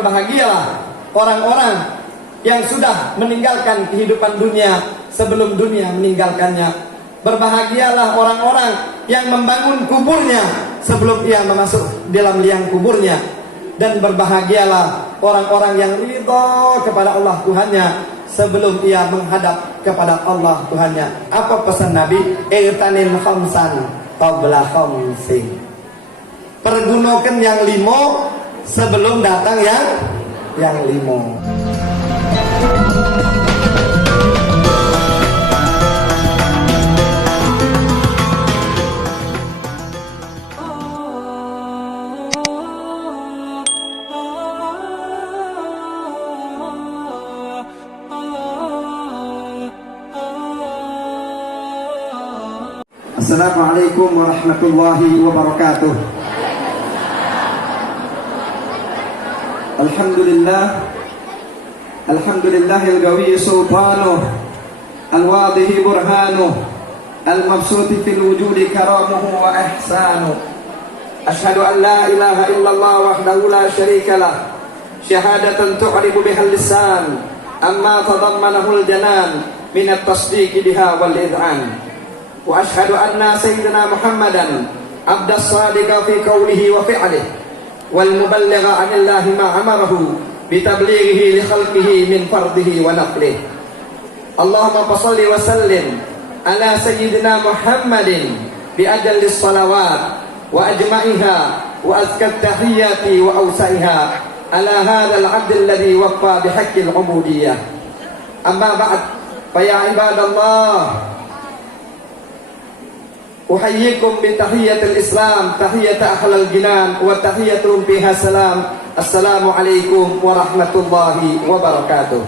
berbahagialah orang-orang yang sudah meninggalkan kehidupan dunia sebelum dunia meninggalkannya. Berbahagialah orang-orang yang membangun kuburnya sebelum ia masuk dalam liang kuburnya. Dan berbahagialah orang-orang yang ridha kepada Allah Tuhannya sebelum ia menghadap kepada Allah Tuhannya. Apa pesan Nabi? Irtanil khamsan qabla khamsin. Pergunakan yang 5 sebelum datang yang 5. Assalamualaikum warahmatullahi wabarakatuh. Alhamdulillahil qawi sultanuh, al-wadhihi burhanuh, al-mabsuti fil wujudi karamuhu wa ihsanuh. Ashhadu an la ilaha illallah wahdahu la syarika lah, syahadatan tu'ribu bihal lisan, amma tadammanahu al-janan min at-tasdiq biha wal id'an. Wa ashhadu anna sayyidina Muhammadan abdas sadiqa fi qawlihi wa fi'lihi wal muballigha 'anillahi ma amarahu bi tablighihi li khalqihi min fardihi wa naqlihi. Allahumma shalli wa sallim ala sayyidina Muhammadin bi ajallis salawat wa ajma'iha wa azkat tahiyyati wa awsa'iha ala hadzal 'abd alladhi waffa bi haqqil 'ubudiyyah. Amma ba'd, fa ya ibadallah, uhayyikum bi tahiyyatil Islam, tahiyyat ahlal jinan wa tahiyyatun fiha salam. Assalamualaikum warahmatullahi wabarakatuh.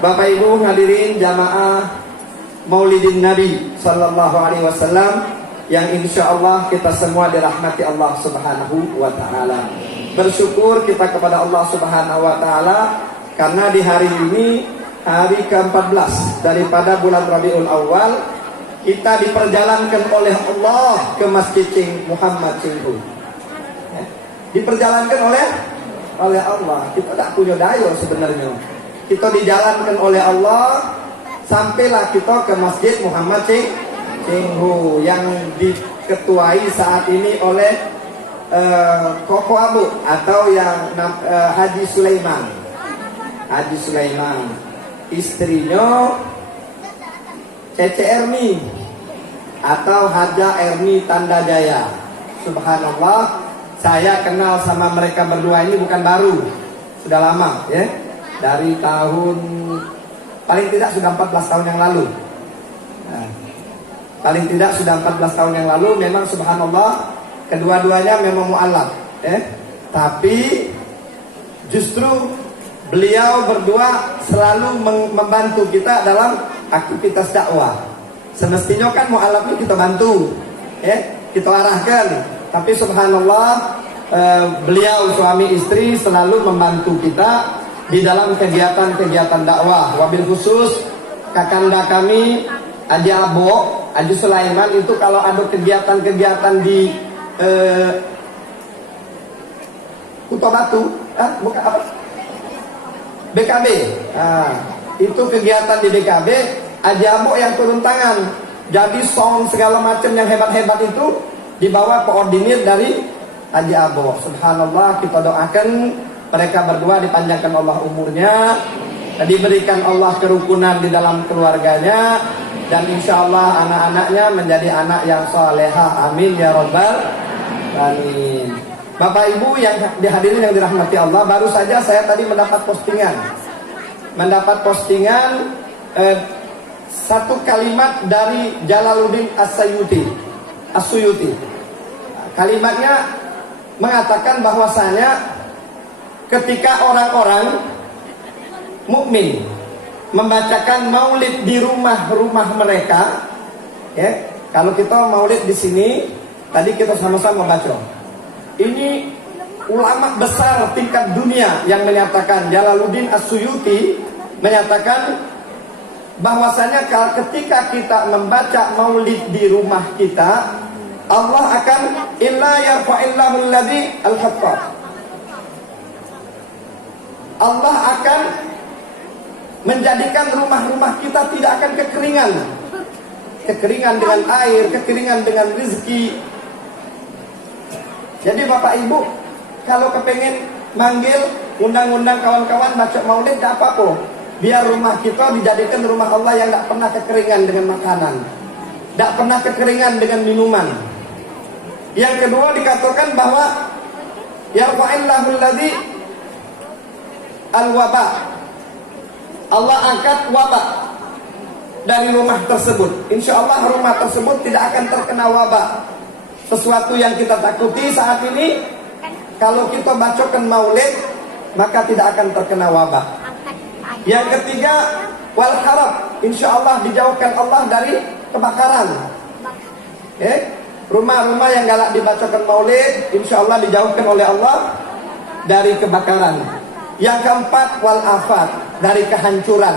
Bapak Ibu hadirin jamaah Maulidin Nabi sallallahu alaihi wasallam yang insyaallah kita semua dirahmati Allah Subhanahu wa taala. Bersyukur kita kepada Allah Subhanahu wa taala karena di hari ini hari ke-14 daripada bulan Rabiul Awal kita diperjalankan oleh Allah ke Masjid Muhammad Cinghu. Ya. Diperjalankan oleh Allah. Kita tak punya daya sebenarnya. Kita dijalankan oleh Allah sampailah kita ke Masjid Muhammad Cinghu yang diketuai saat ini oleh Koko Abu atau yang Haji Sulaiman. Haji Sulaiman, istrinya Cece Erni atau Haja Erni Tanda Jaya. Subhanallah, saya kenal sama mereka berdua ini bukan baru, sudah lama ya. Dari tahun paling tidak sudah 14 tahun yang lalu. Nah, paling tidak sudah 14 tahun yang lalu. Memang subhanallah kedua-duanya memang mu'alaf ya. Tapi justru beliau berdua selalu membantu kita dalam aktivitas dakwah. Semestinya kan mu'alaf ini kita bantu ya, kita arahkan. Tapi subhanallah beliau suami istri selalu membantu kita di dalam kegiatan-kegiatan dakwah. Wabil khusus kakanda kami Haji Abo, Haji Sulaiman itu kalau ada kegiatan-kegiatan di Kuto Batu, bukan apa? BKB. Itu kegiatan di BKB, Haji Abo yang turun tangan. Jadi sound segala macam yang hebat-hebat itu dibawa koordinir dari Haji Abo. Subhanallah, kita doakan mereka berdua dipanjangkan Allah umurnya, diberikan Allah kerukunan di dalam keluarganya, dan insya Allah anak-anaknya menjadi anak yang salehah. Amin ya rabbal alamin. Bapak Ibu yang dihadirin yang dirahmati Allah, baru saja saya tadi mendapat postingan satu kalimat dari Jalaluddin As-Suyuti. Kalimatnya mengatakan bahwasanya ketika orang-orang mukmin membacakan maulid di rumah-rumah mereka, ya, kalau kita maulid di sini, tadi kita sama-sama baca. Ini ulama besar tingkat dunia yang menyatakan, Jalaluddin As-Suyuti menyatakan bahwasanya ketika kita membaca maulid di rumah kita, Allah akan illa yarfa'illahu alladhi al-haqqat. menjadikan rumah-rumah kita tidak akan kekeringan. Kekeringan dengan air, kekeringan dengan rezeki. Jadi Bapak Ibu, kalau kepengen manggil, undang-undang kawan-kawan baca maulid, tak apa-apa. Biar rumah kita dijadikan rumah Allah yang tak pernah kekeringan dengan makanan, tak pernah kekeringan dengan minuman. Yang kedua dikatakan bahwa yarfa'illahu alladhi al-waba, Allah angkat wabak dari rumah tersebut. Insya Allah rumah tersebut tidak akan terkena wabak. Sesuatu yang kita takuti saat ini, kalau kita bacakan maulid, maka tidak akan terkena wabak. Yang ketiga, wal harab, insya Allah dijauhkan Allah dari kebakaran. Rumah-rumah yang galak dibacakan maulid, insya Allah dijauhkan oleh Allah dari kebakaran. Yang keempat, wal afat, dari kehancuran.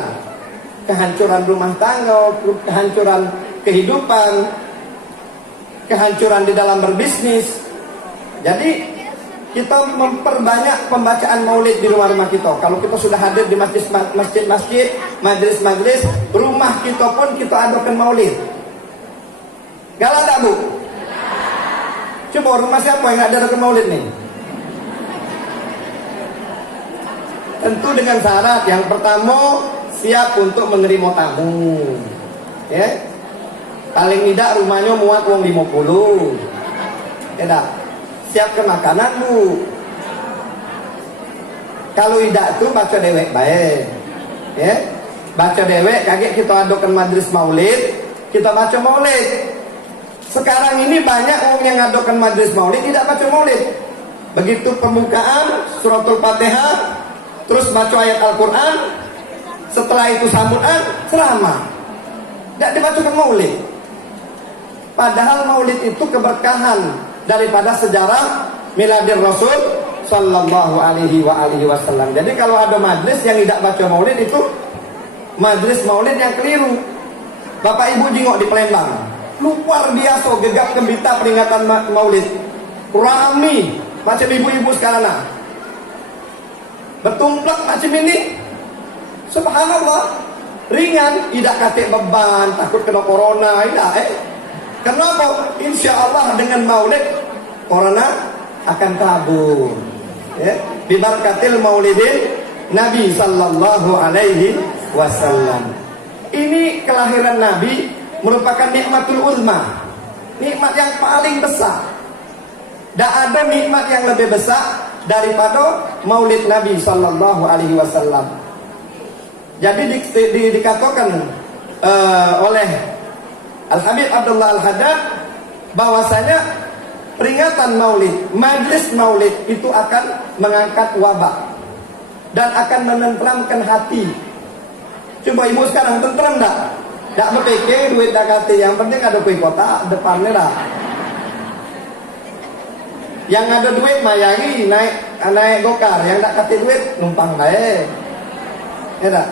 Kehancuran rumah tangga, kehancuran kehidupan, kehancuran di dalam berbisnis. Jadi kita memperbanyak pembacaan maulid di rumah-rumah kita. Kalau kita sudah hadir di masjid-masjid, majlis-majlis, rumah kita pun kita adakan maulid. Galak tak Bu? Coba rumah siapa yang adakan maulid nih? Tentu dengan syarat. Yang pertama, siap untuk menerima tamu. Ya. Paling tidak rumahnya muat uang 50. Ya tak? Siapkan makanan Bu. Kalau tidak tuh baca dewek baik. Ya. Baca dewek, kaget kita adakan majlis maulid, kita baca maulid. Sekarang ini banyak orang yang adakan majlis maulid tidak baca maulid. Begitu pembukaan suratul Fatihah, terus baca ayat Al-Quran, setelah itu sambutan ceramah, tidak dibacakan maulid. Padahal maulid itu keberkahan daripada sejarah miladir Rasul Sallallahu Alaihi Wasallam. Jadi kalau ada majlis yang tidak baca maulid, itu majlis maulid yang keliru. Bapak Ibu jengok di Palembang, luar biasa gegap gembita peringatan maulid. Rami macam ibu-ibu sekarang lah, bertumplak macam ini. Subhanallah, ringan, tidak katik beban, takut kena corona, tidak. Kenapa? Insya Allah dengan maulid corona akan kabur. Bibarakatil maulidin Nabi Sallallahu Alaihi Wasallam. Ini kelahiran Nabi merupakan nikmatul uzma, nikmat yang paling besar. Tak ada nikmat yang lebih besar daripada maulid Nabi Sallallahu Alaihi Wasallam. Jadi dikatakan oleh Al-Habib Abdullah Al-Haddad bahwasanya peringatan maulid, majlis maulid itu akan mengangkat wabak dan akan menenteramkan hati. Coba ibu sekarang tenteram tak? Tak berpikir duit dah kata, yang penting ada kue kotak depannya dah. Yang ada duit mayari naik gokar, yang tak kata duit numpang baik. Ya tak?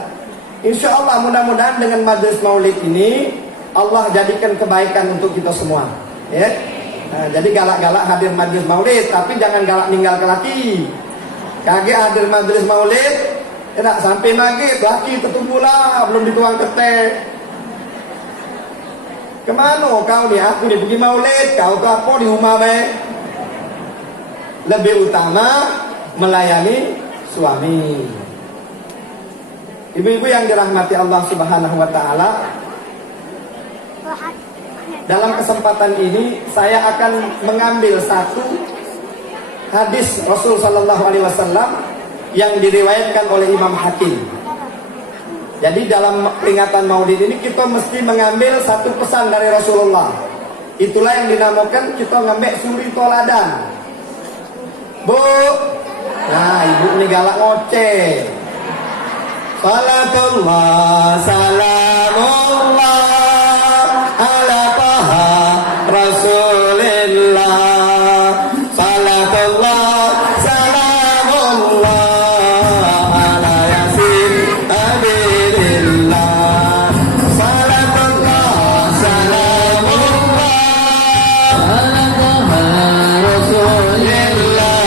Insya Allah mudah-mudahan dengan majlis maulid ini Allah jadikan kebaikan untuk kita semua. Ya. Nah, jadi galak-galak hadir majlis maulid, tapi jangan galak ninggal ke laki. Kaget hadir majlis maulid, ya tak? Sampai maghrib laki tertunggulah belum dituang teh. Kemana kau nih? Aku nih pergi maulid, kau ke apa di rumah baik? Lebih utama melayani suami. Ibu-ibu yang dirahmati Allah Subhanahu wa Ta'ala, dalam kesempatan ini saya akan mengambil satu hadis Rasul Sallallahu Alaihi Wasallam yang diriwayatkan oleh Imam Hakim. Jadi dalam peringatan maulid ini kita mesti mengambil satu pesan dari Rasulullah. Itulah yang dinamakan kita ngambil suri toladan. Bu, nah ibu ini galak ngoceh. Salatullah salamullah ala taha rasulillah. Salatullah salamullah ala yasin abilillah. Salatullah salamullah ala taha rasulillah.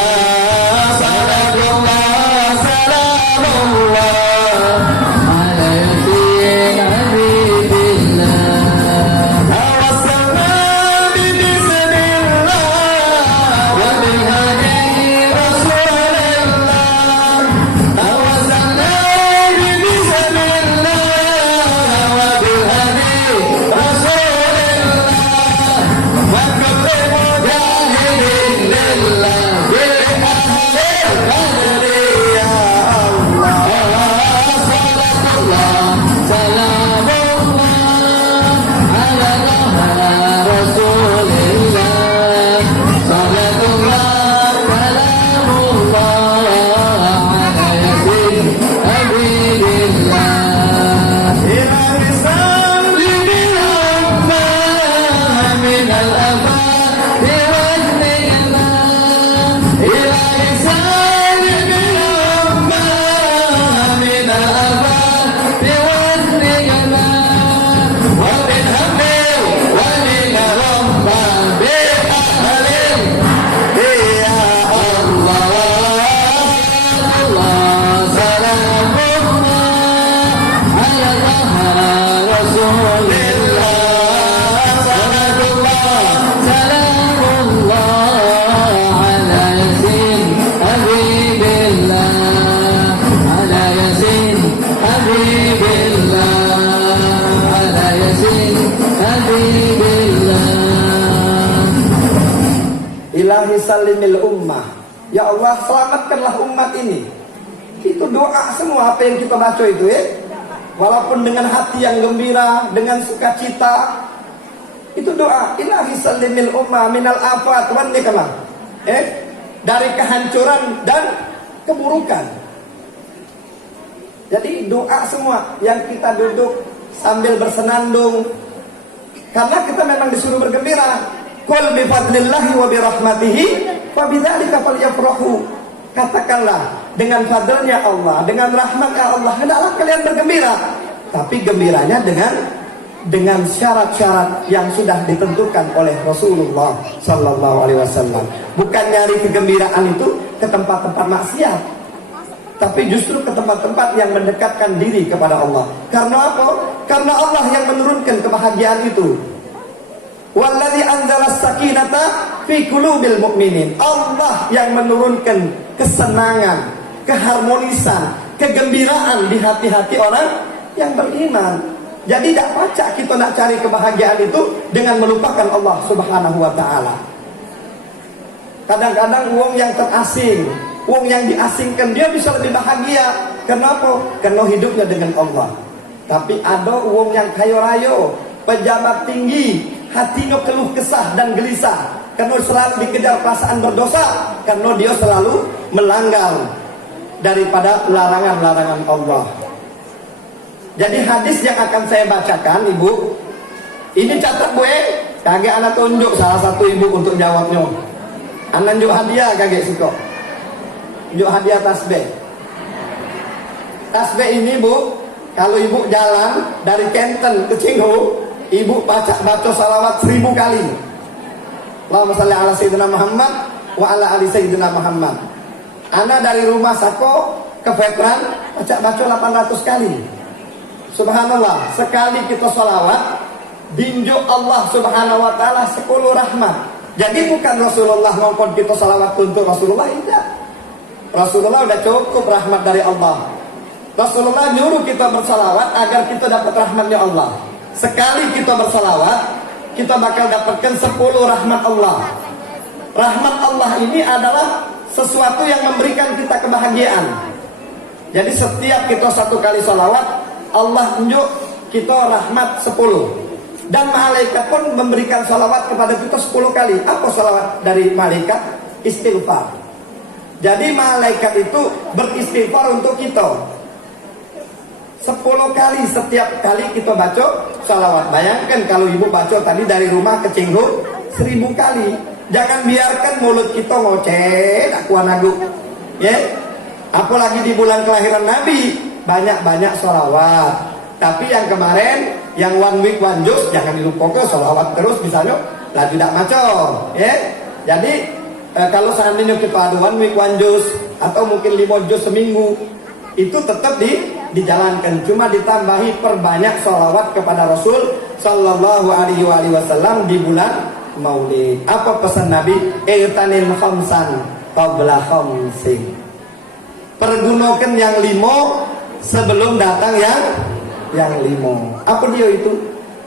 Salatullah salamullah ala Ilahi salimil ummah. Ya Allah, selamatkanlah umat ini. Itu doa semua apa yang kita baca itu ya. Walaupun dengan hati yang gembira, dengan sukacita, itu doa. Ilahi salimil ummah minal afat wan nikmah. Dari kehancuran dan keburukan. Jadi doa semua yang kita duduk sambil bersenandung, karena kita memang disuruh bergembira. Qul bi fadlillahi wa bi rahmatihi fa bidzalika falyafrahu. Katakanlah dengan fadlnya Allah, dengan rahmatnya Allah, hendaklah kalian bergembira. Tapi gembiranya dengan syarat-syarat yang sudah ditentukan oleh Rasulullah sallallahu alaihi wasallam. Bukan nyari kegembiraan itu ke tempat-tempat maksiat, tapi justru ke tempat-tempat yang mendekatkan diri kepada Allah. Karena apa? Karena Allah yang menurunkan kebahagiaan itu. Wallazi anzalas sakinata fi qulubil mu'minin. Allah yang menurunkan kesenangan, keharmonisan, kegembiraan di hati-hati orang yang beriman. Jadi tidak pacak kita nak cari kebahagiaan itu dengan melupakan Allah Subhanahu wa taala. Kadang-kadang wong yang terasing, wong yang diasingkan, dia bisa lebih bahagia. Kenapa? Karena hidupnya dengan Allah. Tapi ada wong yang kaya raya, pejabat tinggi, hatinya keluh kesah dan gelisah karena selalu dikejar perasaan berdosa, karena dia selalu melanggar daripada larangan-larangan Allah. Jadi hadis yang akan saya bacakan, Ibu, ini catat Bu, kagak anak tunjuk salah satu ibu untuk jawabnya. Anak tunjuk hadiah kagak suka. Tunjuk hadiah tasbih. Tasbih ini Bu, kalau Ibu jalan dari Kenten ke Cinghu, Ibu baca salawat 1000 kali. Allahumma shalli ala sayyidina Muhammad wa ala ali sayyidina Muhammad. Ana dari rumah Sako ke Veteran baca 800 kali. Subhanallah, sekali kita salawat dinjuk Allah Subhanahu wa taala 10 rahmat. Jadi bukan Rasulullah ngomong kita salawat untuk Rasulullah, tidak. Rasulullah udah cukup rahmat dari Allah. Rasulullah nyuruh kita bersalawat agar kita dapat rahmatnya Allah. Sekali kita bersalawat, kita bakal dapatkan 10 rahmat Allah. Rahmat Allah ini adalah sesuatu yang memberikan kita kebahagiaan. Jadi setiap kita satu kali salawat, Allah tunjuk kita rahmat 10. Dan malaikat pun memberikan salawat kepada kita 10 kali. Apa salawat dari malaikat? Istighfar. Jadi malaikat itu beristighfar untuk kita 10 kali setiap kali kita baca salawat. Bayangkan kalau Ibu baca tadi dari rumah ke Cinghu 1000 kali. Jangan biarkan mulut kita ngoceh, tak kuat nagu. Ya, apalagi di bulan kelahiran Nabi, banyak-banyak salawat. Tapi yang kemarin, yang one week one juz, jangan dilupakan salawat terus misalnya, lah tidak macam. Ya, jadi kalau seandainya kita ada one week one juz atau mungkin 5 juz seminggu, itu tetap dijalankan, cuma ditambahi perbanyak sholawat kepada Rasul Sallallahu Alaihi Wasallam di bulan Maulid. Apa pesan Nabi? Irtanil khamsan qabla khamsin. Pergunakan yang 5 sebelum datang yang 5. Apa dia itu?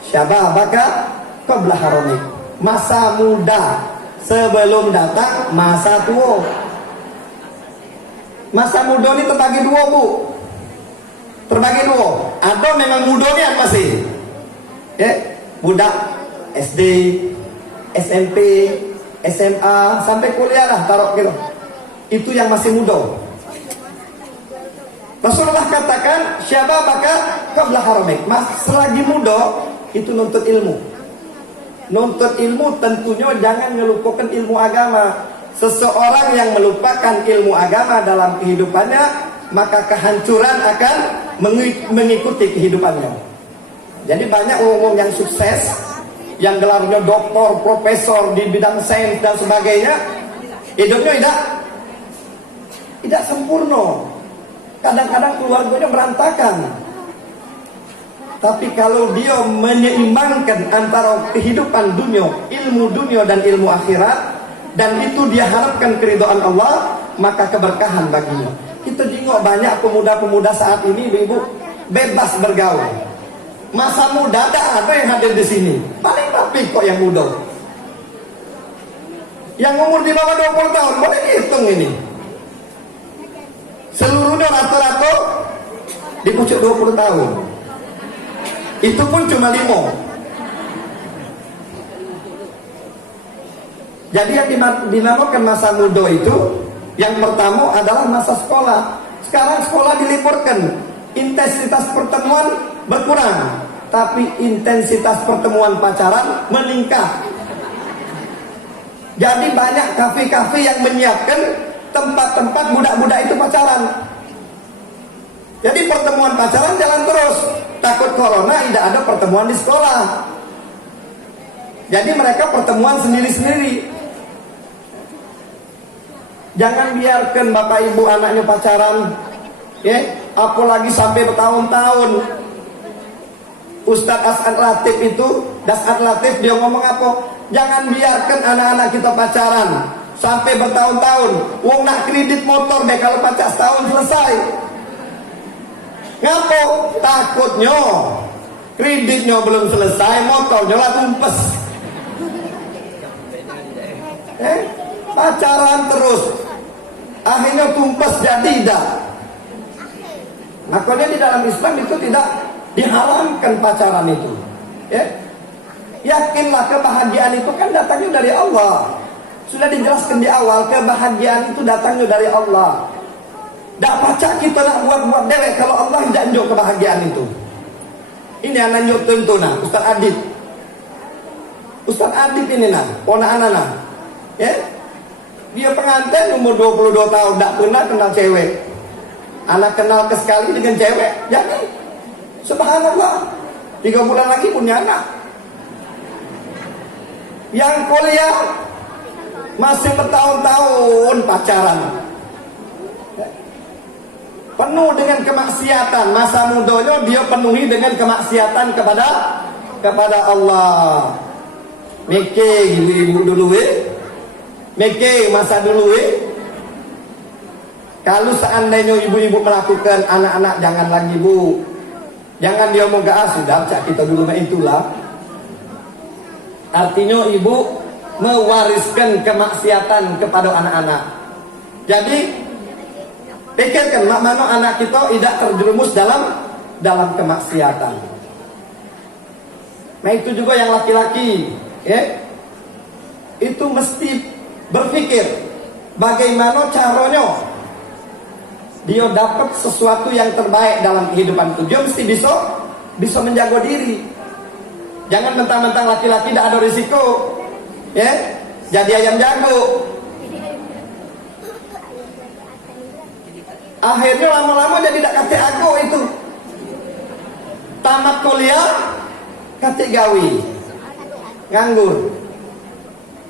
Syababaka qabla haramik. Masa muda sebelum datang masa tua. Masa muda ini terbagi 2 Bu. Terbagi 2. Ada memang mudanya masih budak SD, SMP, SMA sampai kuliah lah taruh gitu. Itu yang masih muda. Rasulullah katakan syababaka qabla haramik. Mas selagi muda itu nuntut ilmu. Nuntut ilmu tentunya jangan melupakan ilmu agama. Seseorang yang melupakan ilmu agama dalam kehidupannya, maka kehancuran akan mengikuti kehidupannya. Jadi banyak orang yang sukses, yang gelarnya doktor, profesor di bidang sains dan sebagainya, hidupnya tidak sempurna. Kadang-kadang keluarganya berantakan. Tapi kalau dia menyeimbangkan antara kehidupan dunia, ilmu dunia dan ilmu akhirat, dan itu dia harapkan keridhaan Allah, maka keberkahan baginya. Kita tengok banyak pemuda-pemuda saat ini, ibu, bebas bergaul. Masa muda tak ada yang hadir di sini. Paling rapi kok yang muda. Yang umur di bawah 20 tahun, boleh dihitung ini. Seluruhnya rata-rata di pucuk 20 tahun. Itu pun cuma 5. Jadi yang dinamakan masa muda itu, yang pertama adalah masa sekolah. Sekarang sekolah diliburkan, intensitas pertemuan berkurang, tapi intensitas pertemuan pacaran meningkat. Jadi banyak kafe-kafe yang menyiapkan tempat-tempat budak-budak itu pacaran. Jadi pertemuan pacaran jalan terus. Takut corona tidak ada pertemuan di sekolah. Jadi mereka pertemuan sendiri-sendiri. Jangan biarkan bapak ibu anaknya pacaran, ya, apalagi sampai bertahun-tahun. Ustadz As'ad Latif itu, Das'ad Latif dia ngomong apa? Jangan biarkan anak-anak kita pacaran sampai bertahun-tahun. Wong nak kredit motor deh kalau pacar setahun selesai. Ngapo? Takutnya kreditnya belum selesai, motornya lah tumpes. Pacaran terus, akhirnya tumpes jadi dah. Makanya di dalam Islam itu tidak diharamkan pacaran itu. Ya? Yakinlah kebahagiaan itu kan datangnya dari Allah. Sudah dijelaskan di awal, kebahagiaan itu datangnya dari Allah. Tak pacak kita nak buat-buat dewek kalau Allah tidak nunjuk kebahagiaan itu. Ini anak nunjuk tentu nah, Ustaz Adib. Ustaz Adib ini nah, ponakan anak. Ya? Dia pengantin umur 22 tahun, tak pernah kenal cewek. Anak kenal sekali dengan cewek, jadi subhanallah 3 bulan lagi punya anak. Yang kuliah masih bertahun-tahun pacaran, penuh dengan kemaksiatan. Masa mudanya dia penuhi dengan kemaksiatan kepada Allah. Mikir ibu-ibu dulu mikir masa dulu kalau seandainya ibu-ibu melakukan, anak-anak jangan lagi bu, jangan dia mau sudah cak kita dulu itulah. Artinya ibu mewariskan kemaksiatan kepada anak-anak. Jadi pikirkan mana anak kita tidak terjerumus dalam kemaksiatan. Nah itu juga yang laki-laki, ya, itu mesti berpikir bagaimana caranya dia dapat sesuatu yang terbaik dalam kehidupan itu. Dia mesti bisa menjaga diri. Jangan mentang-mentang laki-laki tidak ada risiko, ya, jadi ayam jago. Akhirnya lama-lama jadi tidak kate aku itu. Tamat kuliah, kate gawi, nganggur.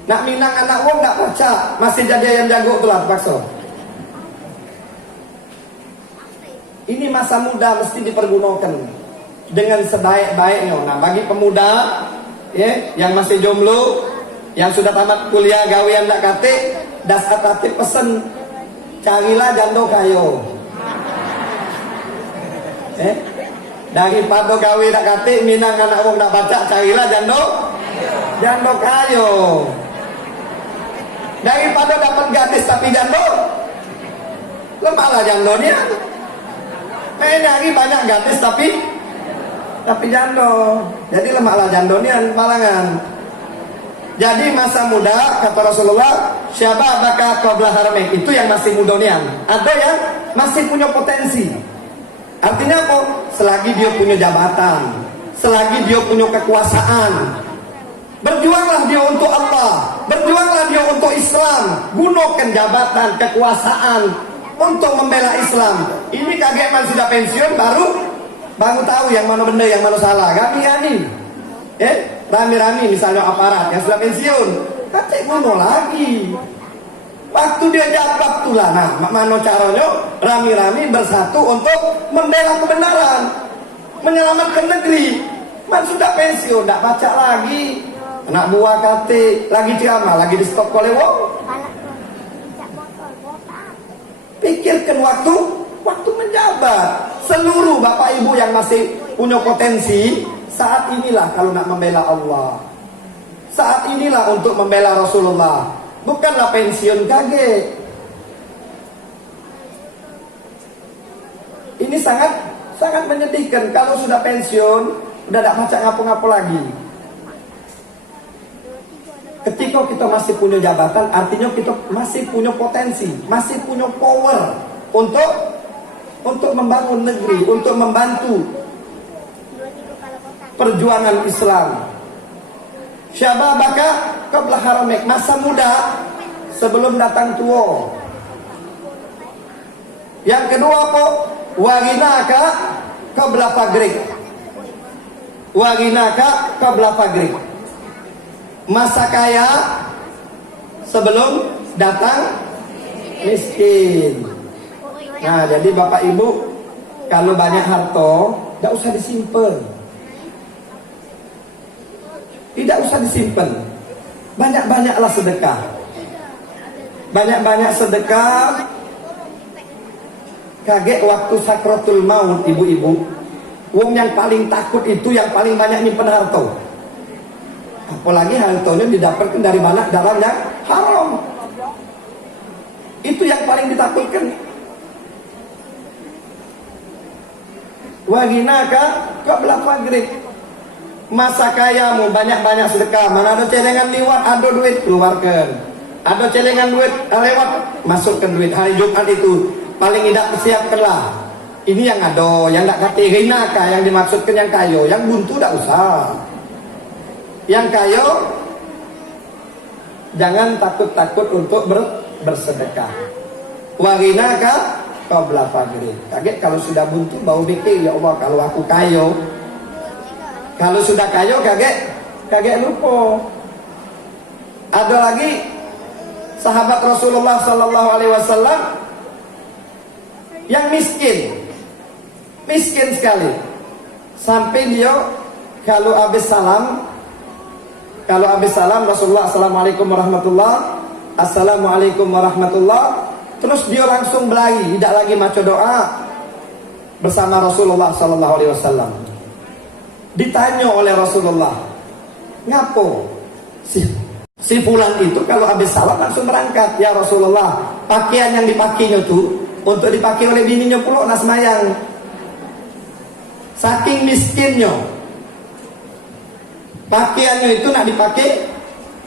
Nak minang anak wong tak baca, masih jadi ayam jago tuh lah terpaksa. Ini masa muda mesti dipergunakan dengan sebaik-baiknya. Nah bagi pemuda, ya, yang masih jomblo, yang sudah tamat kuliah gawean tak kate, Das'ad Latif pesen, carilah jando kayo. Daripada gawe tak kate, minang anak wong tak baca, carilah jando kayo. Daripada dapat gadis tapi jando, lemahlah jandonya. Nyari banyak gadis tapi jando. Jadi lemahlah jandonya malangan. Jadi masa muda kata Rasulullah, syababaka qabla haramik, itu yang masih mudonian. Ada yang masih punya potensi. Artinya apa? Selagi dia punya jabatan, selagi dia punya kekuasaan, berjuanglah dia untuk Allah, berjuanglah dia untuk Islam. Gunakan jabatan, kekuasaan untuk membela Islam. Ini kaget man sudah pensiun baru tahu yang mana benar yang mana salah. Gani rami-rami misalnya aparat yang sudah pensiun, kata ngono lagi. Waktu dia jabat tulah, nah mana caranya rami-rami bersatu untuk membela kebenaran, menyelamatkan negeri. Man sudah pensiun, tidak baca lagi. Anak buah kate lagi ceramah, lagi di stop oleh wong. Pikirkan waktu menjabat. Seluruh bapak ibu yang masih punya potensi, saat inilah kalau nak membela Allah, saat inilah untuk membela Rasulullah. bukanlah pensiun kaget. Ini sangat menyedihkan. Kalau sudah pensiun, udah tidak baca ngapo-ngapo lagi. Ketika kita masih punya jabatan, artinya kita masih punya potensi, masih punya power untuk membangun negeri, untuk membantu perjuangan Islam. Syababaka qabla haramik, masa muda sebelum datang tua. Yang kedua apa? Waginaka qabla fagrik. Waginaka qabla fagrik. Masa kaya sebelum datang miskin. Nah, jadi Bapak Ibu, kalau banyak harta, tidak usah disimpan. Tidak usah disimpan. Banyak-banyaklah sedekah. Banyak-banyak sedekah. Kaget waktu sakratul maut, ibu-ibu. Wong yang paling takut itu yang paling banyak nyimpen harta. Apalagi hartanya didapatkan dari mana? Darah yang haram. Itu yang paling ditakutkan. Waginaka qabla fagrik. Masa kayamu banyak-banyak sedekah. Mana ada celengan liwat, ada duit, keluarkan. Ada celengan duit lewat, masukkan duit. Hari Jumat itu paling tidak persiapkanlah. Ini yang ada, yang tak kata rinaka, yang dimaksudkan yang kayo, yang buntu tak usah. Yang kayo jangan takut-takut untuk bersedekah. Warinaka qabla fagri. Kaget kalau sudah buntu bau mikir, ya Allah kalau aku kayo. Kalau sudah kayo kaget lupa. Ada lagi sahabat Rasulullah sallallahu alaihi wasallam yang miskin sekali, sampai dia kalau habis salam Rasulullah assalamualaikum warahmatullah, assalamualaikum warahmatullah, terus dia langsung berlari, tidak lagi maca doa bersama Rasulullah sallallahu alaihi wasallam. Ditanya oleh Rasulullah, ngapo si fulan itu kalau habis salam langsung berangkat? Ya Rasulullah, pakaian yang dipakainya itu untuk dipakai oleh bininya pula nak semayang. Saking miskinnya, pakaiannya itu nak dipakai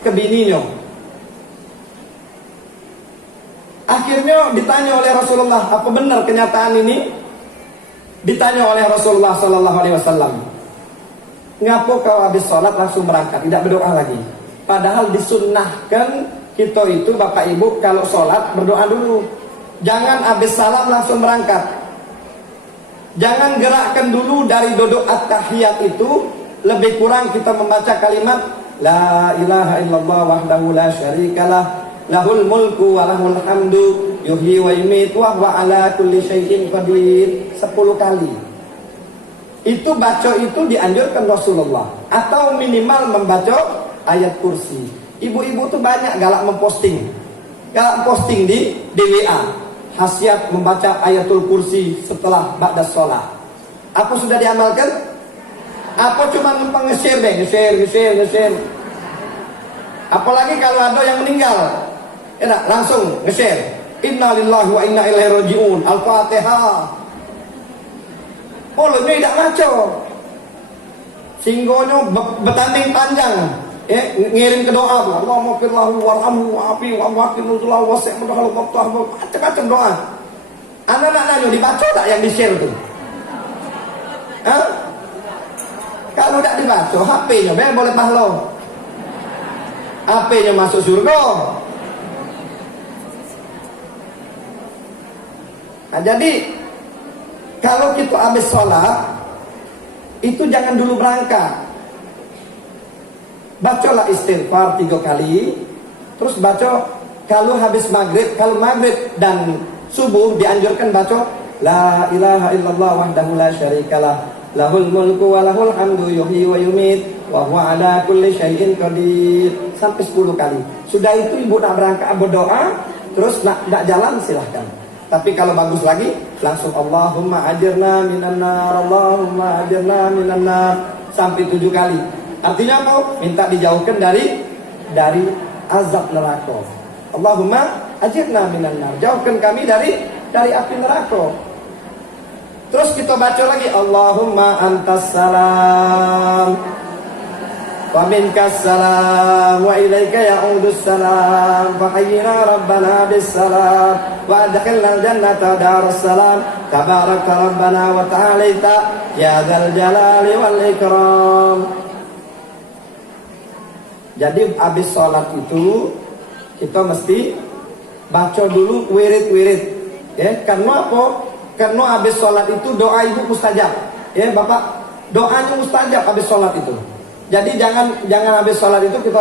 ke bininya. Akhirnya ditanya oleh Rasulullah, apa benar kenyataan ini? Ditanya oleh Rasulullah sallallahu alaihi wasallam, ngapo kau habis sholat langsung berangkat, tidak berdoa lagi? Padahal disunnahkan kita itu Bapak Ibu kalau sholat berdoa dulu. Jangan habis salam langsung berangkat. Jangan gerakkan dulu dari duduk at-tahiyat itu. Lebih kurang kita membaca kalimat La ilaha illallah wahdahu la syarikalah, lahul mulku wa lahul hamdu, yuhyi wa yumitu wa huwa ala kulli syai'in qadir 10 kali. Itu baca itu dianjurkan Rasulullah. Atau minimal membaca ayat kursi. Ibu-ibu tuh banyak galak memposting di WA. Khasiat membaca ayatul kursi setelah ba'da sholat. Apa sudah diamalkan? Apa cuma numpang nge-share deh, nge-share. Apalagi kalau ada yang meninggal, enak langsung nge-share. Inna lillahi wa inna ilaihi raji'un. Al-Fatihah. Mulutnya tidak maco. Singgonya bertanding panjang. Ngirim ke doa tuh, Allahumma firlahu warhamhu wa'afi wa'afi nuzulahu wasi' mudahal macam-macam doa. Anak-anak nanya dibaca tak yang di-share tuh? Kalau tidak dibaca, HP-nya boleh pahala. HP-nya masuk surga. Nah, jadi kalau kita habis sholat itu jangan dulu berangkat. Bacalah istighfar 3 kali. Terus baca kalau habis maghrib, kalau maghrib dan subuh dianjurkan baca La ilaha illallah wahdahu la syarikalah, lahul mulku wa lahul hamdu, yuhyi wa yumit wa huwa ala kulli syai'in qadir sampai 10 kali. Sudah itu ibu nak berangkat berdoa, terus nak jalan silahkan. Tapi kalau bagus lagi langsung Allahumma ajirna minan nar, Allahumma ajirna minan nar sampai 7 kali. Artinya apa? Minta dijauhkan dari azab neraka. Allahumma ajirna minan nar. Jauhkan kami dari api neraka. Terus kita baca lagi, Allahumma antas salam wa minkas salam wa ilaika ya'udus salam wa hayyina rabbana bis salam wa adkhilna jannata darus salam tabaraka rabbana wa ta'alaita ya dzal jalali wal ikram. Jadi habis sholat itu kita mesti baca dulu wirid-wirid, ya. Karena apa? Karena habis sholat itu doa ibu mustajab, ya Bapak. Doanya mustajab habis sholat itu. Jadi jangan habis sholat itu kita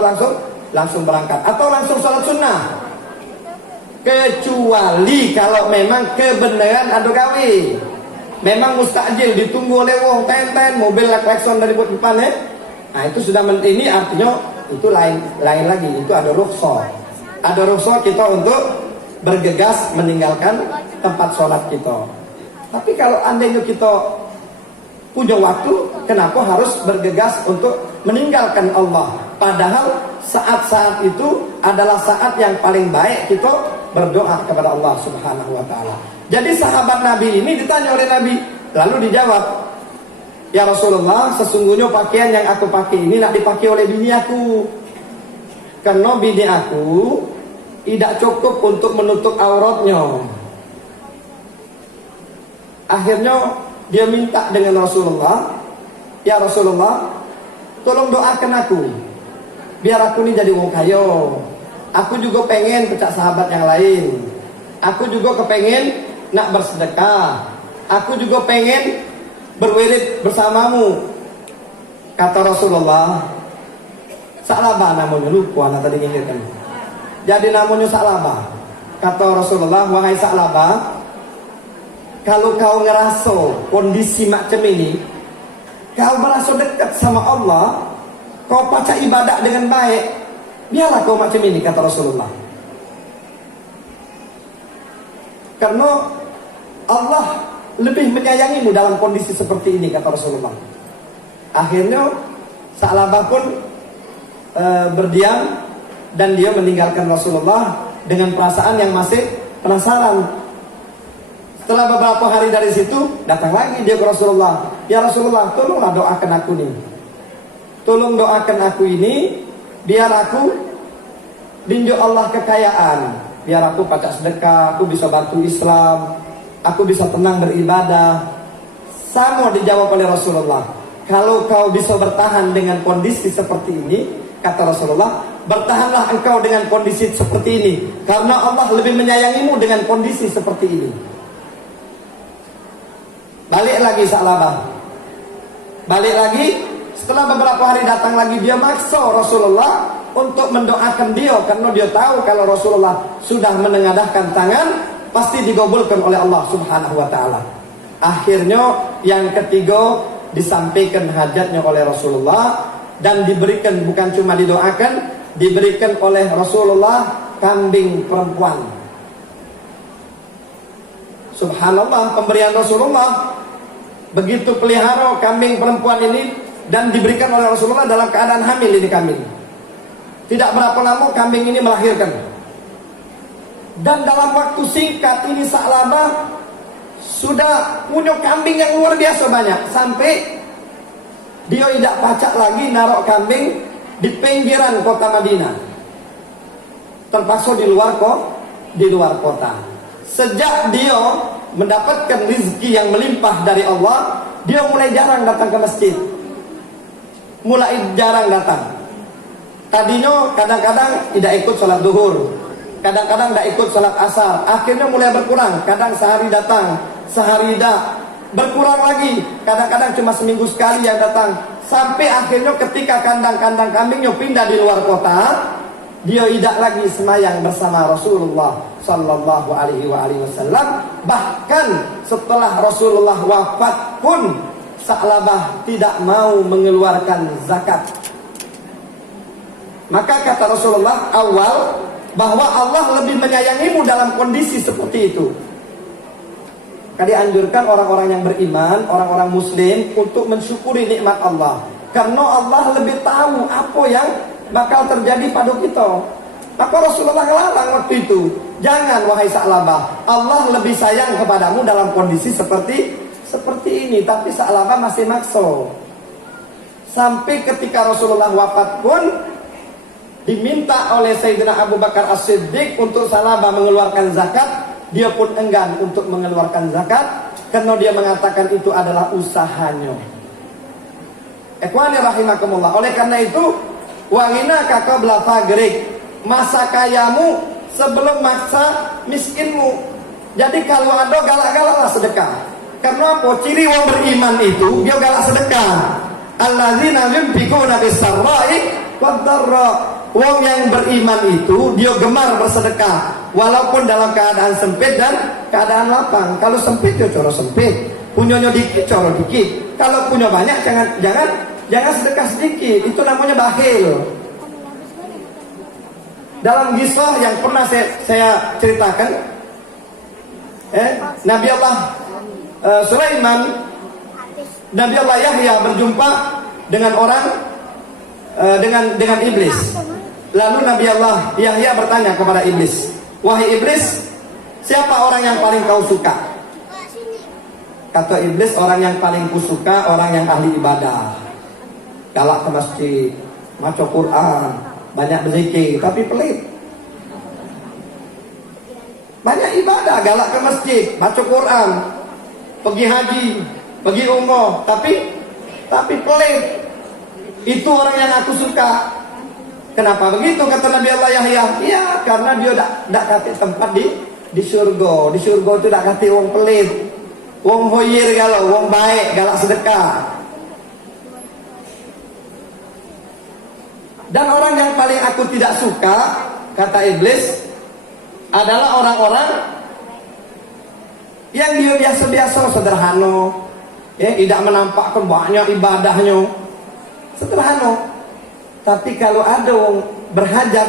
langsung berangkat atau langsung sholat sunnah. Kecuali kalau memang kebenaran adu gawe, memang mustajil ditunggu oleh wong ten mobil klakson dari depan, ya. Nah itu sudah ini artinya itu lain lagi, itu ada rukhsah. Ada rukhsah kita untuk bergegas meninggalkan tempat sholat kita. Tapi kalau andainya kita punya waktu, kenapa harus bergegas untuk meninggalkan Allah? Padahal saat-saat itu adalah saat yang paling baik kita berdoa kepada Allah Subhanahu wa ta'ala. Jadi sahabat Nabi ini ditanya oleh Nabi, lalu dijawab, ya Rasulullah, sesungguhnya pakaian yang aku pakai ini nak dipakai oleh bini aku. Karena bini aku tidak cukup untuk menutup auratnya. Akhirnya dia minta dengan Rasulullah, ya Rasulullah, tolong doakan aku, biar aku ini jadi wong kaya. Aku juga pengen pecah sahabat yang lain. Aku juga kepengen nak bersedekah. Aku juga pengen berwirid bersamamu. Kata Rasulullah, Sa'labah namanya, lupa anak tadi ngingetin. Jadi namanya Sa'labah. Kata Rasulullah, wahai Sa'labah, kalau kau ngerasa kondisi macam ini, kau merasa dekat sama Allah, kau baca ibadah dengan baik, biarlah kau macam ini, kata Rasulullah. Karena Allah lebih menyayangimu dalam kondisi seperti ini, kata Rasulullah. Akhirnya Sa'labah pun berdiam dan dia meninggalkan Rasulullah dengan perasaan yang masih penasaran. Setelah beberapa hari dari situ, datang lagi dia ke Rasulullah. Ya Rasulullah, tolonglah doakan aku nih. Tolong doakan aku ini, biar aku dinjau Allah kekayaan. Biar aku pakai sedekah, aku bisa bantu Islam, aku bisa tenang beribadah. Sama dijawab oleh Rasulullah. Kalau kau bisa bertahan dengan kondisi seperti ini, kata Rasulullah, bertahanlah engkau dengan kondisi seperti ini. Karena Allah lebih menyayangimu dengan kondisi seperti ini. Balik lagi Sa'labah. Balik lagi, setelah beberapa hari datang lagi, dia maksa Rasulullah untuk mendoakan dia, karena dia tahu kalau Rasulullah sudah menengadahkan tangan, pasti digabulkan oleh Allah Subhanahu wa ta'ala. Akhirnya yang ketiga, disampaikan hajatnya oleh Rasulullah, dan diberikan, bukan cuma didoakan, diberikan oleh Rasulullah kambing perempuan. Subhanallah, pemberian Rasulullah. Begitu pelihara kambing perempuan ini, dan diberikan oleh Rasulullah dalam keadaan hamil ini kambing. Tidak berapa lama kambing ini melahirkan. Dan dalam waktu singkat ini Sa'labah sudah punya kambing yang luar biasa banyak. Sampai dia tidak pacak lagi naruh kambing di pinggiran kota Madinah. Terpaksa di luar kota. Sejak dia mendapatkan rezeki yang melimpah dari Allah, dia mulai jarang datang ke masjid. Mulai jarang datang. Tadinya kadang-kadang tidak ikut sholat duhur, kadang-kadang tidak ikut sholat asar. Akhirnya mulai berkurang. Kadang sehari datang, sehari tidak. Berkurang lagi. Kadang-kadang cuma seminggu sekali yang datang. Sampai akhirnya ketika kandang-kandang kambingnya pindah di luar kota, dia tidak lagi semayang bersama Rasulullah Sallallahu Alaihi Wasallam. Bahkan setelah Rasulullah wafat pun Sa'labah tidak mau mengeluarkan zakat. Maka kata Rasulullah awal bahwa Allah lebih menyayangimu dalam kondisi seperti itu. Kali anjurkan orang-orang yang beriman, orang-orang muslim untuk mensyukuri nikmat Allah. Karena Allah lebih tahu apa yang bakal terjadi pada kita. Maka Rasulullah larang waktu itu, jangan wahai Sa'labah, Allah lebih sayang kepadamu dalam kondisi seperti ini. Tapi Sa'labah masih makso. Sampai ketika Rasulullah wafat pun diminta oleh Sayyidina Abu Bakar As-Siddiq untuk Sa'labah mengeluarkan zakat, dia pun enggan untuk mengeluarkan zakat karena dia mengatakan itu adalah usahanya. Ikhwani rahimakumullah. Oleh karena itu, wangina kakak belata gerik, masa kayamu sebelum masa miskinmu. Jadi kalau ada galak-galaklah sedekah. Karena apa? Ciri orang beriman itu dia galak sedekah. Alladzina yunfiquna bis-sarra'i wad-dharra. Wong yang beriman itu dia gemar bersedekah walaupun dalam keadaan sempit dan keadaan lapang. Kalau sempit dia coro sempit, punyanya dikit coro dikit. Kalau punya banyak jangan sedekah sedikit. Itu namanya bakhil. Dalam kisah yang pernah saya ceritakan, Nabi Allah Sulaiman, Nabi Allah Yahya berjumpa dengan orang dengan iblis. Lalu Nabi Allah Yahya bertanya kepada iblis, wahai iblis, siapa orang yang paling kau suka? Kata iblis, orang yang paling kusuka orang yang ahli ibadah, galak ke masjid, baca Quran, banyak berzikir, tapi pelit. Banyak ibadah, galak ke masjid, baca Quran, pergi haji, pergi umrah, tapi pelit. Itu orang yang aku suka. Kenapa begitu? Kata Nabi Allah Yahya. Ya, karena dia tak kata tempat di surga. Di surga itu tak kata orang pelit, orang hoyer galau, orang baik, galak sedekah. Dan orang yang paling aku tidak suka, kata iblis, adalah orang-orang yang dia biasa-biasa, sederhana, tidak menampakkan banyak ibadahnya, sederhana. Tapi kalau ada orang berhajat,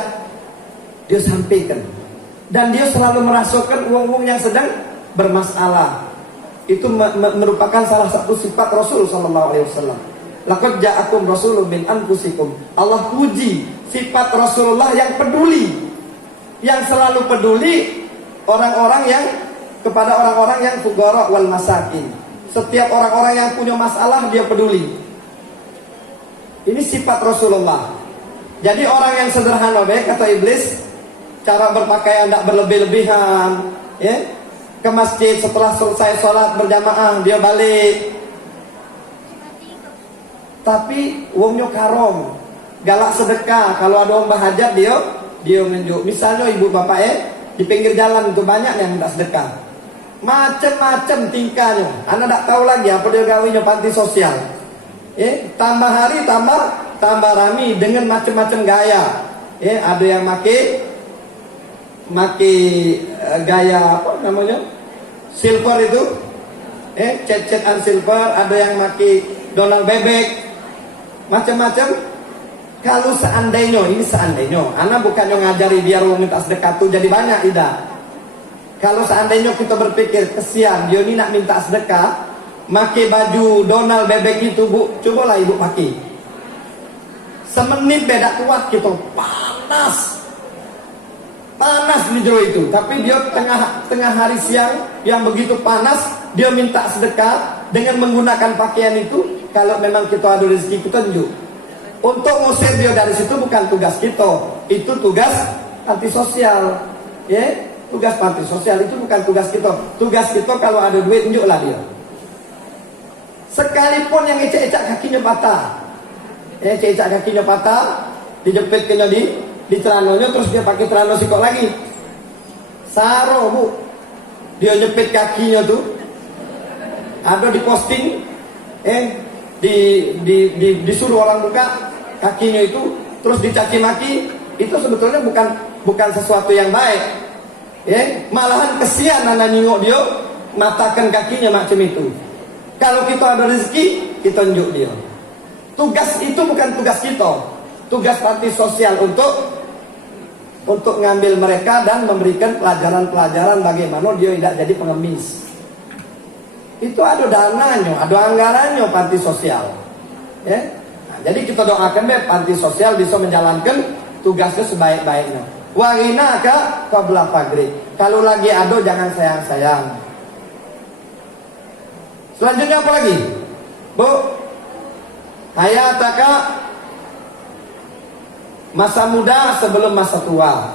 dia sampaikan. Dan dia selalu merasakan wong-wong yang sedang bermasalah. Itu merupakan salah satu sifat Rasul sallallahu alaihi wasallam. Laqad ja'akum rasulun min anfusikum. Allah puji sifat Rasulullah yang peduli, yang selalu peduli orang-orang yang kepada orang-orang yang fuqara wal masakin. Setiap orang-orang yang punya masalah dia peduli. Ini sifat Rasulullah. Jadi orang yang sederhana, kata iblis, cara berpakaian tidak berlebih-lebihan, ke masjid setelah selesai sholat berjamaah dia balik. Tapi wongnya karom, galak sedekah. Kalau ada orang berhajat dia menunjuk. Misalnya ibu bapak di pinggir jalan itu banyak yang minta sedekah. Macam-macam tingkahnya. Anda tak tahu lagi apa dia gawinya panti sosial. Tambah hari tambah rami dengan macam-macam gaya. Ada yang make gaya apa namanya? Silver itu. Cet-cetan silver, ada yang make Donald bebek. Macam-macam. Kalau seandainya, ini seandainya, anak bukannya ngajari biar orang minta sedekah tuh jadi banyak, tidak. Kalau seandainya kita berpikir kesian, dia ini nak minta sedekah, make baju Donald bebek itu, bu, cobalah ibu pakai. Semenit beda kuat gitu, panas di jero itu. Tapi dia tengah hari siang yang begitu panas, dia minta sedekah dengan menggunakan pakaian itu. Kalau memang kita ada rezeki, kita tunjuk. Untuk ngusir dia dari situ bukan tugas kita, itu tugas panti sosial. Tugas panti sosial itu bukan tugas kita. Tugas kita kalau ada duit tunjuklah dia. Sekalipun yang ecak-ecak kakinya patah, ecak-ecak kakinya patah, dijepit kena di celananya, terus dia pakai celana sikok lagi. Saro bu, dia jepit kakinya tuh, ada di posting, disuruh orang buka kakinya itu, terus dicaci maki. Itu sebetulnya bukan sesuatu yang baik. Malahan kesian anak nyingok dia, matakan kakinya macam itu. Kalau kita ada rezeki, kita tunjuk dia. Tugas itu bukan tugas kita. Tugas panti sosial untuk ngambil mereka dan memberikan pelajaran-pelajaran bagaimana dia tidak jadi pengemis. Itu ada dananya, ada anggarannya panti sosial. Nah, jadi kita doakan panti sosial bisa menjalankan tugasnya sebaik-baiknya. Wa ghinaka qabla faqrik. Kalau lagi ado jangan sayang-sayang. Selanjutnya apa lagi? Bu, hayataka, masa muda sebelum masa tua,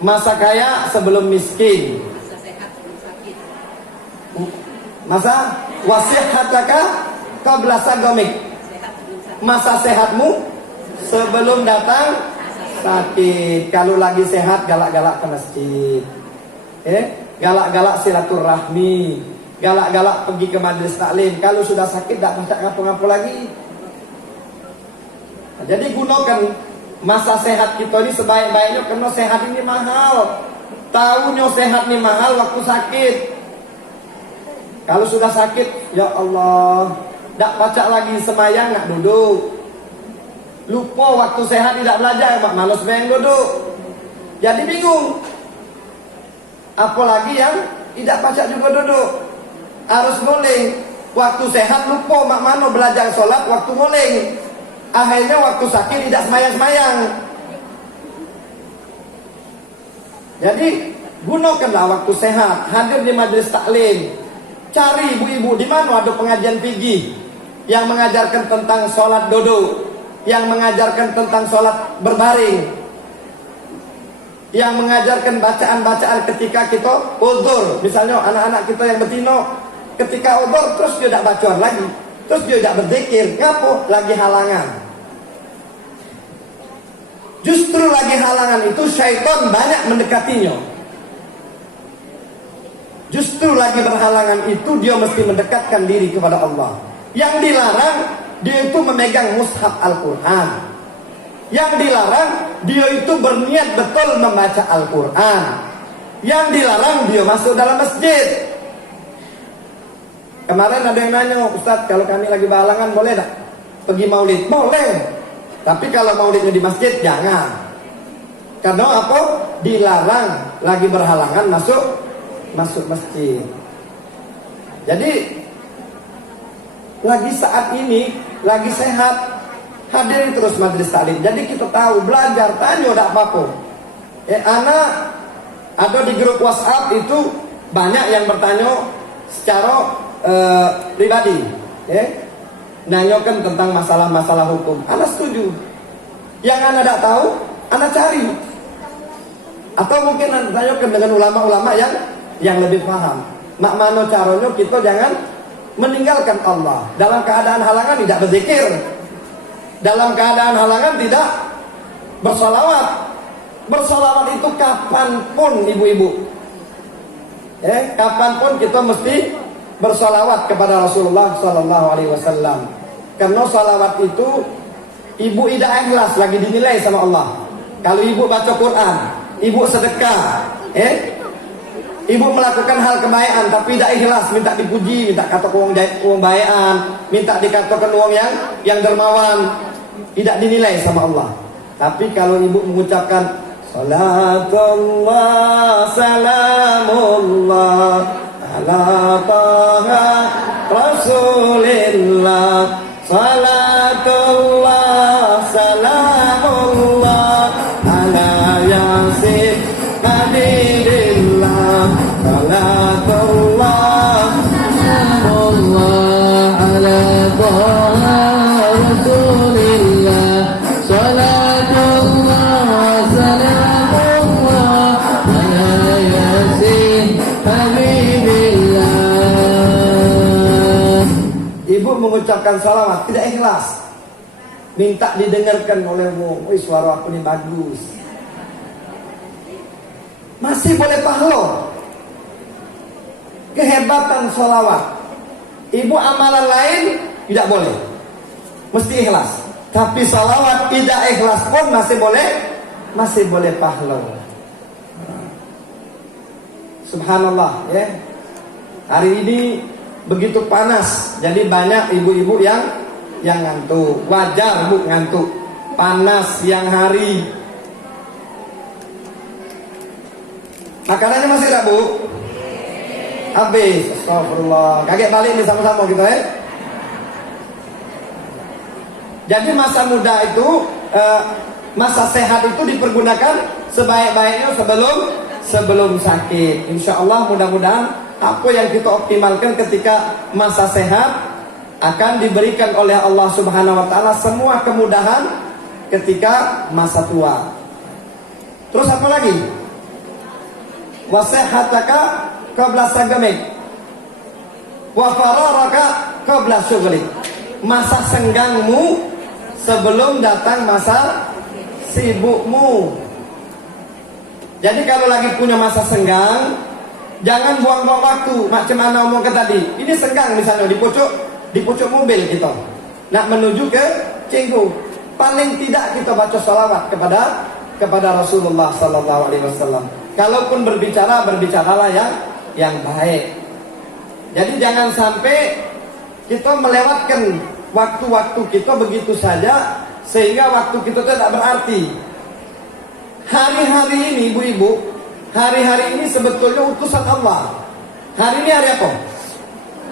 masa kaya sebelum miskin, Masa sehat sebelum sakit. masa wasihataka qabla sagamik, Sehat sebelum sakit. masa sehatmu sebelum datang sakit. Kalau lagi sehat galak-galak ke masjid, galak-galak silaturahmi, galak-galak pergi ke majelis taklim. Kalau sudah sakit tak baca ngapo-ngapo lagi. Nah, jadi gunakan masa sehat kita ini sebaik-baiknya, karena sehat ini mahal. Tahunya sehat ini mahal waktu sakit. Kalau sudah sakit, ya Allah, tak baca lagi semayang, nak duduk. Lupa waktu sehat tidak belajar, malas main duduk. Jadi bingung. Apalagi yang tidak baca juga duduk. Harus nguling. Waktu sehat lupa mak mano belajar sholat waktu nguling. Akhirnya waktu sakit tidak semayang-semayang. Jadi gunakanlah waktu sehat. Hadir di majelis taklim. Cari ibu-ibu di mana ada pengajian fikih yang mengajarkan tentang sholat duduk, yang mengajarkan tentang sholat berbaring, yang mengajarkan bacaan-bacaan ketika kita uzur. Misalnya anak-anak kita yang betina ketika uzur terus dia tidak bacaan lagi, terus dia tidak berzikir. Ngapo? Lagi halangan. Justru lagi halangan itu syaitan banyak mendekatinya. Justru lagi berhalangan itu dia mesti mendekatkan diri kepada Allah. Yang dilarang dia itu memegang mushaf Al-Quran. Yang dilarang dia itu berniat betul membaca Al-Quran. Yang dilarang dia masuk dalam masjid. Kemarin ada yang nanya, Ustaz, kalau kami lagi berhalangan boleh tak pergi maulid? Boleh. Tapi kalau maulidnya di masjid jangan. Karena apa? Dilarang, lagi berhalangan masuk masjid. Jadi lagi saat ini lagi sehat, hadiri terus majelis taklim. Jadi kita tahu, belajar, tanya tidak apa-apa. Anak ada di grup WhatsApp itu banyak yang bertanya secara pribadi, nanyakan tentang masalah-masalah hukum. Anak setuju. Yang anak tidak tahu, anak cari. Atau mungkin anak tanyakan dengan ulama-ulama yang lebih paham. Mak mano caranya kita jangan meninggalkan Allah. Dalam keadaan halangan tidak berzikir, dalam keadaan halangan tidak bersolawat. Bersolawat itu kapanpun ibu-ibu, kapanpun kita mesti bersolawat kepada Rasulullah SAW. Karena solawat itu ibu tidak ikhlas lagi dinilai sama Allah. Kalau ibu baca Quran, ibu sedekah, ibu melakukan hal kebaikan tapi tidak ikhlas, minta dipuji, minta kata uang baikan, minta dikatakan uang yang dermawan, tidak dinilai sama Allah. Tapi kalau ibu mengucapkan salatullah salamullah ala taha rasulillah, salatullah salamullah ala yasin habibillah, salatullah salamullah ala taha rasulillah, salatullah salamullah ala yasin habibillah. Ibu mengucapkan salawat tidak ikhlas, minta didengarkan oleh wong, suara aku ini bagus, masih boleh pahala. Kehebatan salawat. Ibu amalan lain tidak boleh, mesti ikhlas. Tapi salawat tidak ikhlas pun masih boleh pahala. Subhanallah, ya. Hari ini begitu panas, jadi banyak ibu-ibu yang ngantuk. Wajar bu ngantuk, panas siang hari. Makanannya masih ada bu? Habis. Astagfirullah. Kaget balik nih sama-sama gitu ya. Jadi masa muda itu, masa sehat itu dipergunakan sebaik-baiknya sebelum sakit. Insya Allah mudah-mudahan apa yang kita optimalkan ketika masa sehat akan diberikan oleh Allah Subhanahu wa taala semua kemudahan ketika masa tua. Terus apa lagi? Wasihataka qabla sagamik wa fararaka qabla syughlik. Masa senggangmu sebelum datang masa sibukmu. Jadi kalau lagi punya masa senggang, jangan buang-buang waktu. Macam mana omongkan tadi, ini senggang misalnya di pucuk mobil kita nak menuju ke Cenggu, paling tidak kita baca salawat kepada Rasulullah Sallallahu Alaihi Wasallam. Kalaupun berbicaralah yang baik. Jadi jangan sampai kita melewatkan waktu-waktu kita begitu saja sehingga waktu kita tidak berarti. Hari-hari ini ibu-ibu, hari-hari ini sebetulnya utusan Allah. Hari ini hari apa?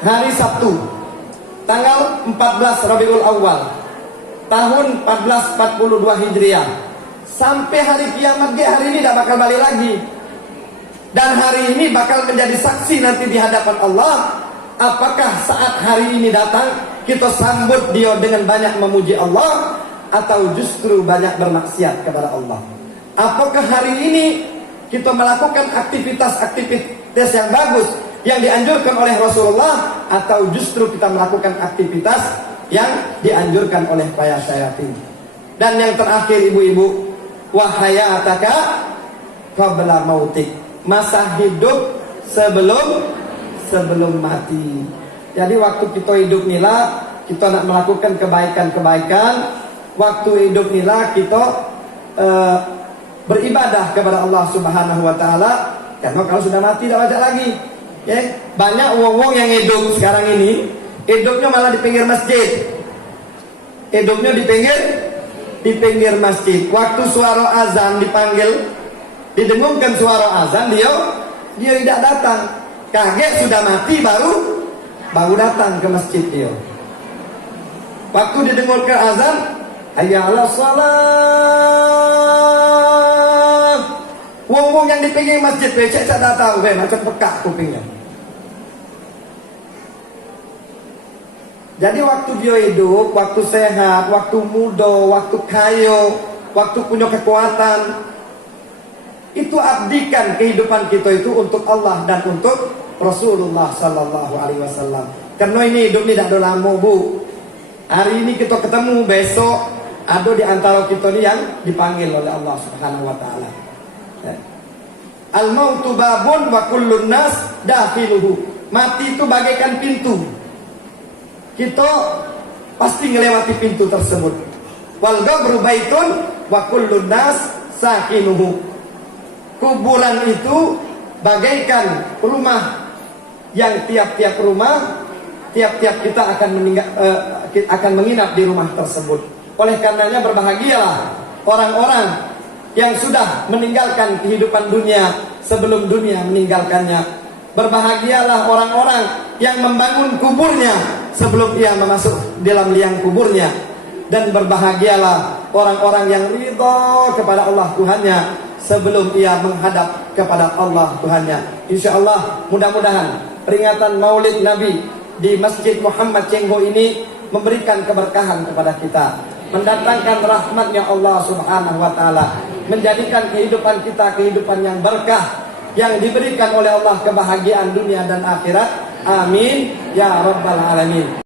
Hari Sabtu, tanggal 14 Rabiul Awal, tahun 1442 Hijriah. Sampai hari kiamat dia hari ini tidak bakal balik lagi. Dan hari ini bakal menjadi saksi nanti di hadapan Allah. Apakah saat hari ini datang kita sambut dia dengan banyak memuji Allah, atau justru banyak bermaksiat kepada Allah? Apakah hari ini kita melakukan aktivitas yang bagus yang dianjurkan oleh Rasulullah, atau justru kita melakukan aktivitas yang dianjurkan oleh para syaitan? Dan yang terakhir ibu-ibu, wahayataka qabla mautik. Masa hidup sebelum mati. Jadi waktu kita hidup nila, kita nak melakukan kebaikan-kebaikan. Waktu hidup nila kita beribadah kepada Allah Subhanahu wa taala. Karena kalau sudah mati tidak wajib lagi. Ya, banyak wong-wong yang hidup sekarang ini, hidupnya malah di pinggir masjid. Hidupnya di pinggir masjid. Waktu suara azan dipanggil, didengungkan suara azan, dia tidak datang. Kaget sudah mati baru datang ke masjid dia. Waktu didengungkan azan, hayya 'alas shalah. Wong-wong yang di pinggir masjid becek tak tahu, macam pekak kupingnya. Jadi waktu dia hidup, waktu sehat, waktu muda, waktu kaya, waktu punya kekuatan, itu abdikan kehidupan kita itu untuk Allah dan untuk Rasulullah Sallallahu Alaihi Wasallam. Karena ini hidup ini tidak ada lama, Bu. Hari ini kita ketemu, besok ada di antara kita ini yang dipanggil oleh Allah Subhanahu Wa Taala. Al-mautu babun wa kullun nas dakhiluhu. Mati itu bagaikan pintu. Kita pasti melewati pintu tersebut. Wal qabru baitun wa kullun nas sakinuhu. Kuburan itu bagaikan rumah yang tiap-tiap kita akan menginap di rumah tersebut. Oleh karenanya berbahagialah orang-orang yang sudah meninggalkan kehidupan dunia sebelum dunia meninggalkannya. Berbahagialah orang-orang yang membangun kuburnya sebelum ia masuk dalam liang kuburnya. Dan berbahagialah orang-orang yang ridha kepada Allah Tuhannya sebelum ia menghadap kepada Allah Tuhannya. InsyaAllah mudah-mudahan peringatan Maulid Nabi di Masjid Muhammad Cengho ini memberikan keberkahan kepada kita, mendatangkan rahmatnya Allah Subhanahu wa taala, menjadikan kehidupan kita kehidupan yang berkah, yang diberikan oleh Allah kebahagiaan dunia dan akhirat. Amin ya rabbal alamin.